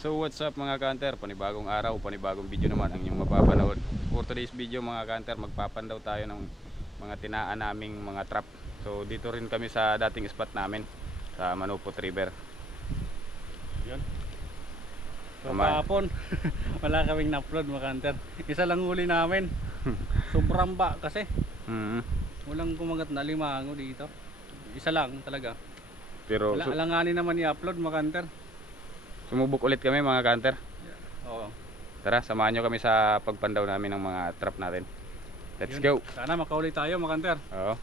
So what's up mga kanter, panibagong araw, panibagong video naman ang inyong mapapanood. For today's video mga kanter, magpapandaw tayo ng mga tinaan naming mga trap. So dito rin kami sa dating spot namin sa Manupot River. Yun. So kahapon wala kaming na-upload mga kanter. Isa lang huli namin. Sobrang ba kasi. Walang kumagat na limango dito. Isa lang talaga. Pero alanganin naman i-upload mga kanter. Sumubok ulit kami mga kanter. Oo. Tara, samahan nyo kami sa pagpandaw namin ng mga trap natin. Let's go. Sana makauli tayo mga kanter. Oo.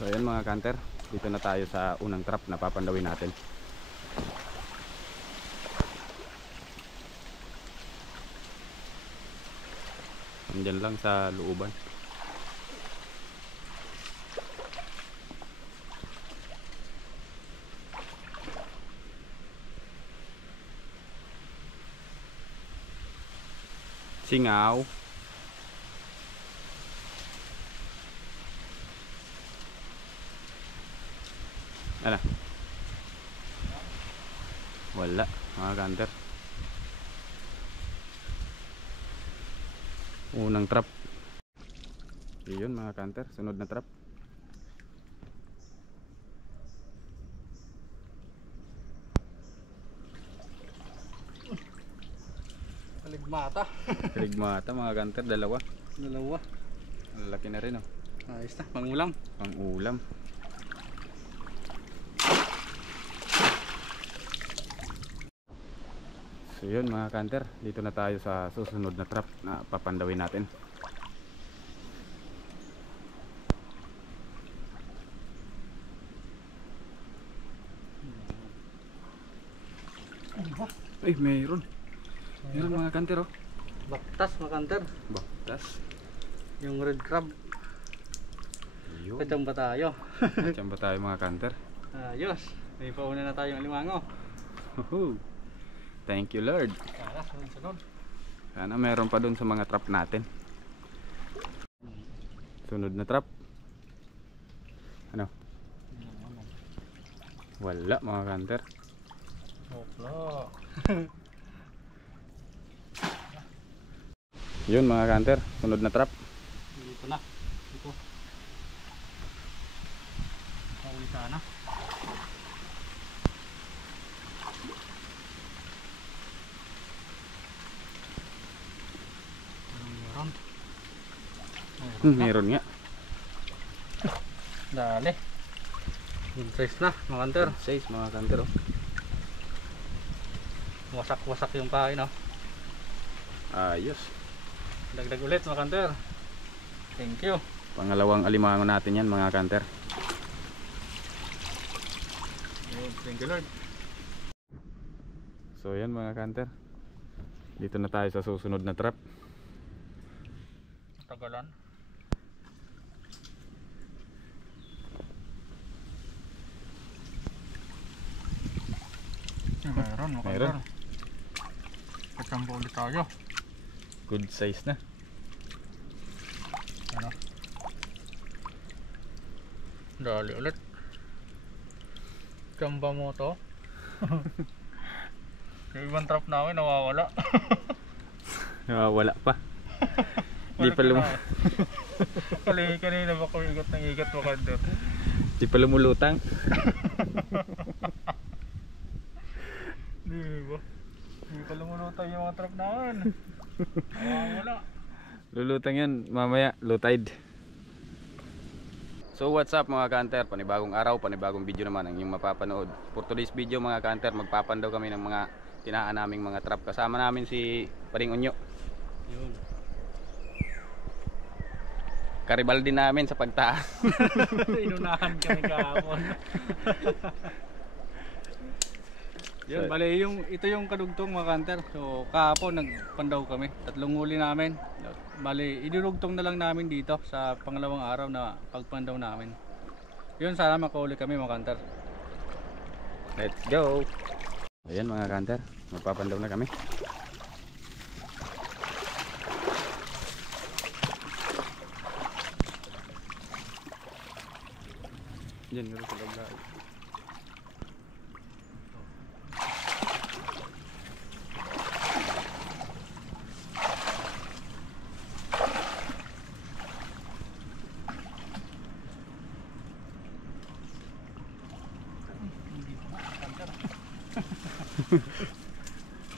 So ayun mga kanter, dito na tayo sa unang trap na papandawin natin. Andyan lang sa looban. Singaw. Ano? Wala mga kanter. Unang trap. Iyon mga kanter, sunod na trap. Kaligmata. Kaligmata mga kanter, dalawa. Lalaki na rin oh. Ayos na, pangulam. Pangulam. So yun mga kanter, dito na tayo sa susunod na trap na papandawin natin. Ay, mayroon. Mayroon mga kanter oh. Baktas mga kanter. Baktas. Yung red crab. Ayun. Kachamba tayo. Kachamba tayo mga kanter. Ayos. May pauna na tayong alimango. Thank you Lord. Sana sunod. Sana meron pa dun sa mga trap natin. Sunod na trap. Ano? Wala mga kanter. Hopla. Yun mga kanter, sunod na trap. Dito na. Dito. Pauli sana. Meron nga. Dali. Good size na mga kanter. Good size mga kanter oh. Wasak-wasak yung pain oh. Ayos. Dagdag ulit mga kanter. Thank you. Pangalawang alimango natin yan mga kanter. Thank you Lord. So yan mga kanter, dito na tayo sa susunod na trap. Tagalan. Meron mga kanter. Kachamba ulit tayo. Good size na. Ano? Dali ulit. Chamba mo to. Yung ibang trap namin nawawala. Wala pa. Di pa kanina ba kung igot ng igot mo kanter? Di pa lumulutang. Di ba? Di pa lumulutang yung mga trap namin. Nawawala. Lulutang yan mamaya, low tide. So what's up mga kanter, panibagong araw, panibagong video naman ang inyong mapapanood. For today's video mga kanter, magpapandaw kami ng mga tinaan naming mga trap. Kasama namin si Paring Unyo. Yun. Karibal din namin sa pagtaas. Inunahan kami kahapon. Yun, bali ito yung kadugtong mga kanter. So kahapon nagpandaw kami, tatlong huli namin. Bali idurugtong na lang namin dito sa pangalawang araw na pagpandaw namin. Yun, sana makahuli kami mga kanter. Let's go. Ayan mga kanter, magpapandaw na kami. Diyan meron sa lagay.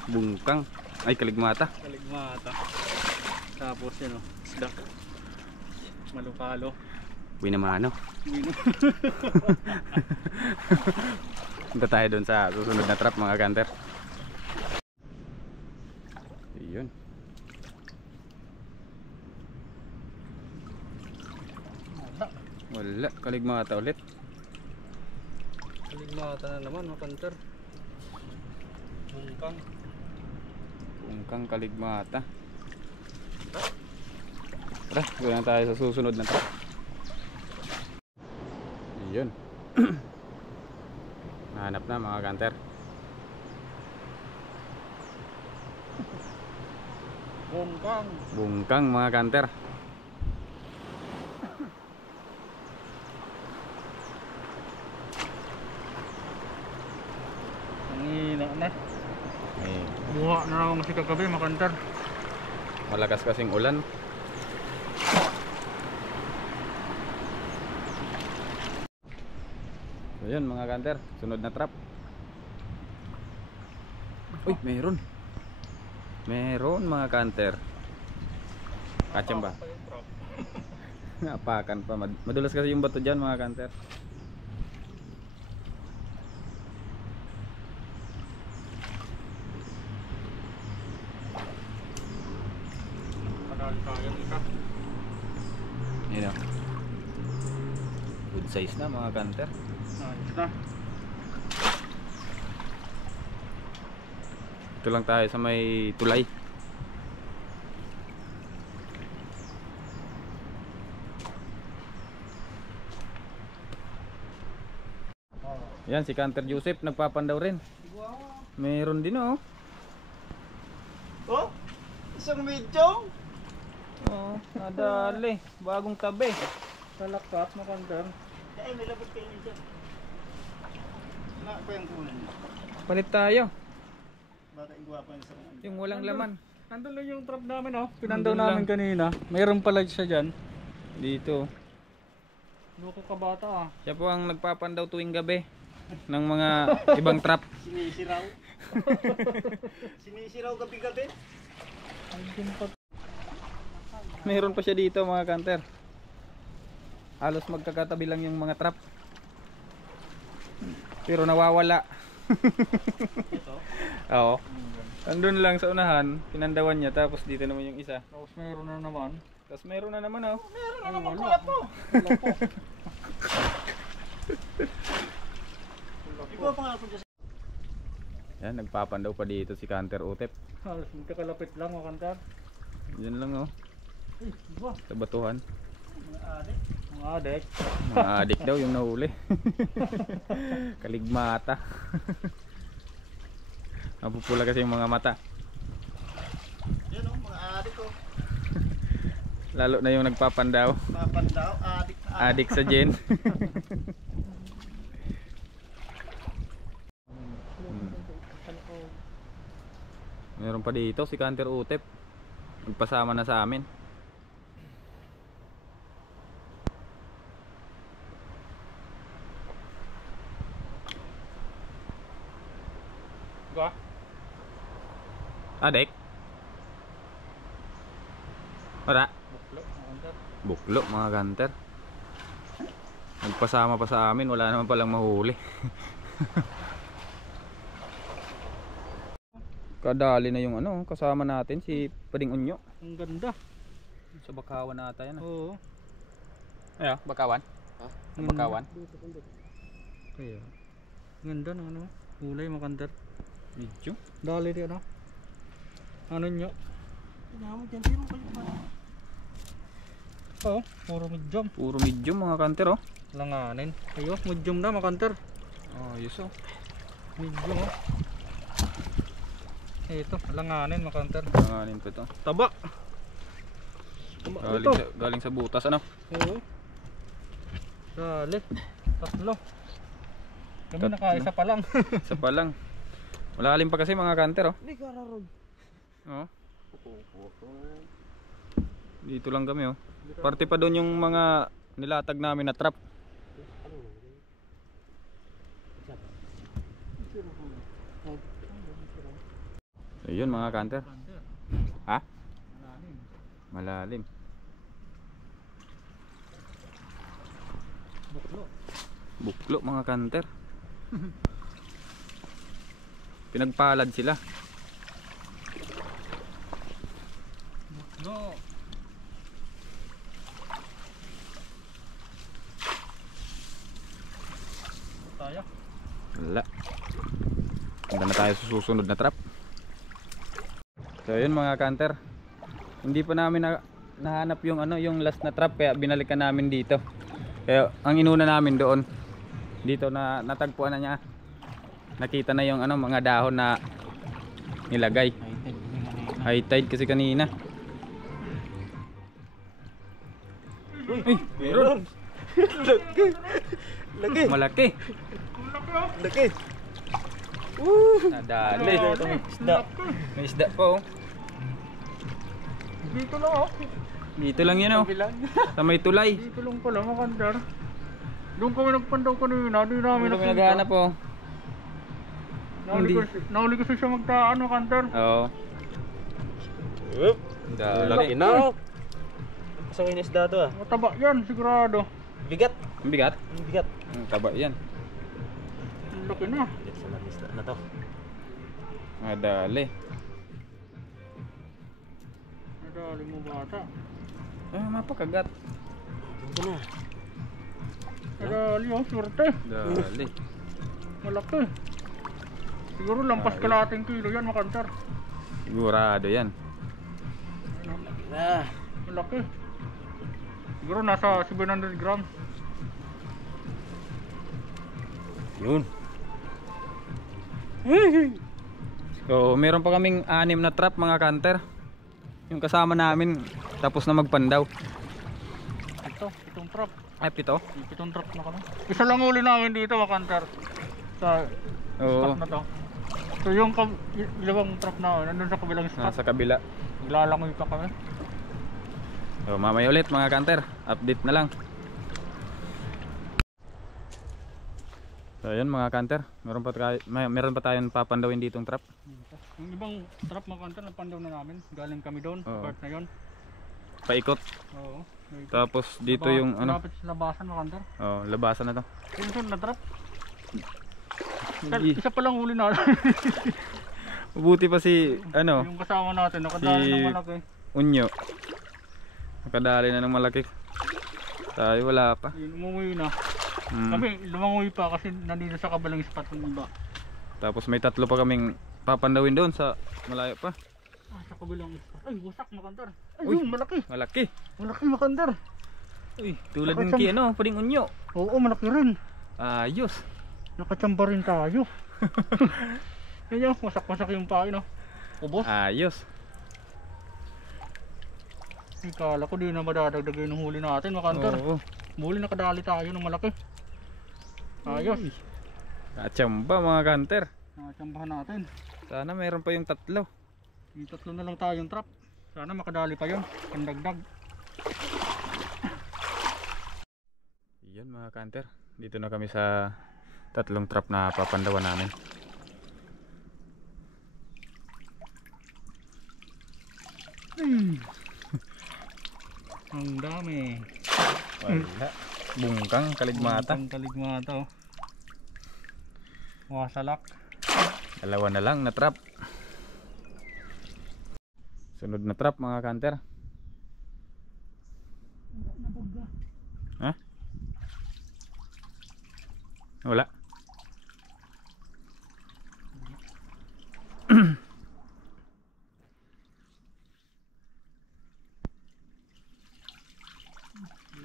Bungkang. Ay, kaligmata. Kaligmata. Tapos yun oh, isda. Malukalo. Winamano. Wino. Punta tayo doon sa susunod na trap mga kanter. Ayun. Wala, kaligmata ulit. Kaligmata na naman mga kanter. Bungkang. Bungkang kaligmata. Tara, doon na tayo sa susunod na trap. Ayun. Nahanap na mga kanter. Bungkang. Bungkang mga kanter. Hina na. Ay, Buha na ako kasi kagabi mga kanter. malakas kasing ulan. So yun mga kanter, sunod na trap. Uy, meron. Meron mga kanter. Kacham ba? Napakan pa. Madulas kasi yung bato dyan mga kanter. Padali tayo isa. Yun o. Good size na mga kanter. Ayos na. Ito lang tayo sa may tulay. Yan si Kanter Joseph nagpapandaw rin. Meron din oh. Oh, isang medyo. Oh, nadali. Bagong tabi. Talakap mga kanter. Eh, may labot kayo dyan. Wala pa yung kunan. Palit tayo. Baka yung guwapa yung sa mga. Yung walang laman. Nandun lang yung trap namin oh. Pinandaw Nandun namin lang. kanina. Mayroon pala siya dyan. Dito. Loko ka bata ah. Siya po ang nagpapandaw tuwing gabi ng mga ibang trap. Sinisiraw. Sinisiraw gabi-gabi. Ayun pa. Meron pa siya dito mga Kanter. Halos magkakatabi lang yung mga trap. Pero nawawala. Ito. Oo. Andun lang sa unahan, pinandawan niya tapos dito naman yung isa. Tapos mayroon na naman. Tapos meron na naman oh. Meron na naman pula po. Ikaw pa nga ako dyan. Yan, nagpapandaw pa dito si Kanter Utep. Halos magkakalapit lang mga kanter. Yan lang oh, Eh, iba. sa batuhan. Mga adik. Mga adek. Mga adik daw yung nahuli. Kaligmata. Napupula kasi yung mga mata. Yan o, mga adik ko. Lalo na yung nagpapandaw. Papandaw, adik na adik. Adik sa gin. Meron pa dito si Kanter Utep. Nagpasama na sa amin. Iba. Adik. Wala. Buklo mga kanter. Buklo mga Kanter. Nagpasama pa sa amin, wala naman palang mahuli. Kadali na yung ano, kasama natin si Pading Unyo. Ang ganda. Sa Bakawan ata yan. Oo. Ayo, Bakawan. Sa Bakawan. Kaya. Ganda ng ano. Kulay mga kanter. Medyo. Dali di ano. Ano nyo? Tinawag dyan, sino kayo pa? Oo. Puro medium. Puro medium mga Kanter oh. Langanin. Ayo. Medium na mga kanter. Oh, yus oh. Medium oh. Ito. Langanin mga kanter. Panganin pa ito. Taba. Galing sa butas ano? Oo. Dali. Tatlo. Kami Tatlo. nakaisa pa lang. Isa pa lang. Malalim pa kasi mga Kanter oh. Hindi ka rarog. Oh. Dito lang kami oh. Parte pa doon yung mga nilatag namin na trap. Ayun mga kanter. Kanter. Ha? Malalim. Malalim. Buklo. Buklo mga kanter. Pinagpalad sila. Buklo. Tayo. Wala. Punta na tayo sa susunod na trap. So yun mga kanter. Hindi pa namin nahanap yung yung last na trap kaya binalikan namin dito. Kaya ang inuna namin doon dito na natagpuan na niya. Nakita na yung mga dahon na nilagay. High tide kasi kanina. Uy, meron. Lagi. Malaki. Lagi. Nadali. Isda. May isda pa oh. Dito lang oh. Dito lang yun oh. Bilang. Sa may tulay. Dito lang pala mga kanter. Doon kami nagpandaw kanina. Di namin Hindi kami naghahanap oh. Hindi. Nahuli ko siya magtaan mga kanter. Oo. Up. Dali. na. Pasok yung isda to ah. Mataba yan sigurado. Bigat. Ang bigat. Ang bigat. Ang taba yan. Ang laki na. Bigat sa isda na to. Madali. Nadali mo bata. Mapakagat. Ito na. Nadali oh, swerte. Dali. Malaki. Siguro lampas kalating kilo yan mga kanter. Sigurado yan. Na. Malaki. Siguro nasa 700 grams. Yun. So meron pa kaming 6 na trap mga kanter. Yung kasama namin tapos na magpandaw. Itong trap. Ay, 7. Itong trap na kami. Isa lang uli namin dito mga kanter. Sa Oo. spot na to. So yung ilawang trap na nandun sa kabilang spot. Nasa kabila. Naglalangoy pa kami. So mamaya ulit mga kanter. Update na lang. So ayun mga kanter. Meron pa tayong papandawin ditong trap. Yung ibang trap mga kanter napandaw na namin. Galing kami doon. Oo. Part na yun. Paikot. Oo. Tapos dito yung Malapit sa labasan mga kanter. labasan na to. Yung sunod na trap. Hindi. Isa pa lang huli natin. Mabuti pa si Yung kasama natin. Nakadali Si- ng malaki. Unyo. Nakadali na ng malaki. Tayo wala pa. Yun, umuwi na. Mm. Kami lumangoy pa kasi nandito sa kabilang spot ng iba. Tapos may 3 pa kaming papandawin doon sa malayo pa. Sa kabilang spot. Ay, wasak makantar. Ay, Uy. yun, malaki. Malaki. Malaki makantar. Uy, tulad ng Nakacham- pwedeng unyo. Oo, malaki rin. Ayos. Nakachamba rin tayo. Yan yung wasak-wasak yung pain, no? Ubos. Ayos. Kala ko di na madadagdag yung huli natin, makantar. Oo. Huli nakadali tayo ng malaki. Ayos. Katsamba mga kanter. Nakachambahan natin. Sana mayroon pa yung 3. Yung 3 na lang tayong trap. Sana makadali pa yun. Pandagdag. Yan mga kanter. Dito na kami sa 3 trap na papandawan namin. Ang dami. Wala. Bungkang, kaligmata. Ang kaligmata. Oh. Wasalak. 2 na lang na trap. Sunod na trap mga kanter. Ha? Wala.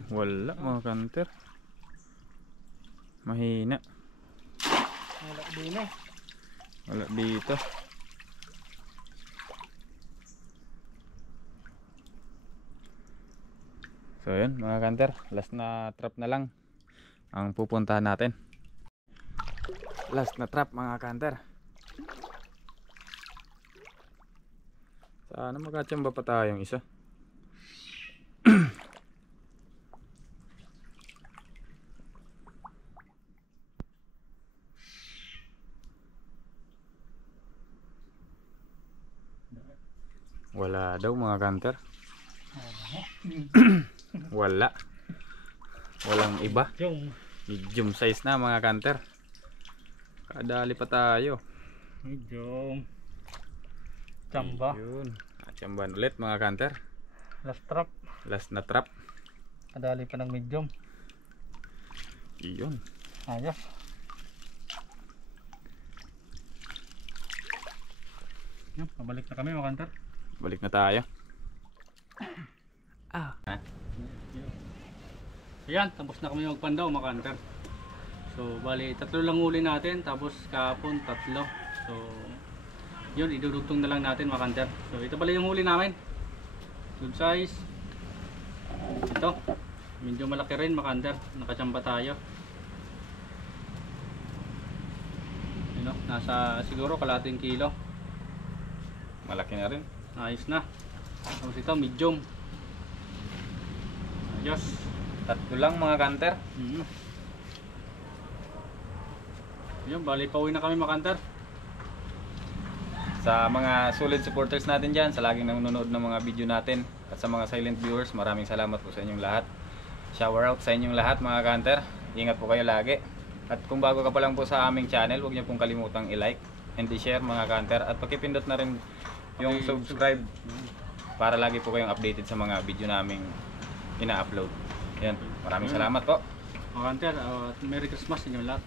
Wala mga kanter. Mahina. Wala din eh. Wala dito. So yun mga kanter, last na trap na lang ang pupuntahan natin. Last na trap mga kanter. Sana magkatsamba pa tayong isa. Wala daw mga kanter. Wala. Walang iba. Yung Medium size na mga kanter. Kadali pa tayo. medyo tsamba. Yun. Atsamban ulit mga kanter. Last trap. Last na trap. Kadali pa ng medium. Yun. Ayos. Yan, pabalik na kami mga kanter. Balik na tayo. Ayan, tapos na kami magpandaw mga kanter. So bali 3 lang huli natin, tapos kahapon 3. So yun, idudugtong na lang natin mga kanter. So ito pala yung huli namin. Good size. Ito, medyo malaki rin mga kanter. Nakachamba tayo. Yun, nasa siguro kalating kilo. Malaki na rin. Ayos na. Tapos ito medium. Ayos. 3 lang mga kanter. Yun, bali pauwi na kami mga kanter. Sa mga solid supporters natin dyan, sa laging nanonood ng mga video natin, at sa mga silent viewers, maraming salamat po sa inyong lahat. Shower out sa inyong lahat mga kanter. Ingat po kayo lagi. At kung bago ka pa lang po sa aming channel, huwag niyo pong kalimutang i-like and i-share mga kanter. At pakipindot na rin yung subscribe para lagi po kayong updated sa mga video naming ina-upload. Yan, maraming salamat po. Mga kanter, Merry Christmas sa inyo lahat.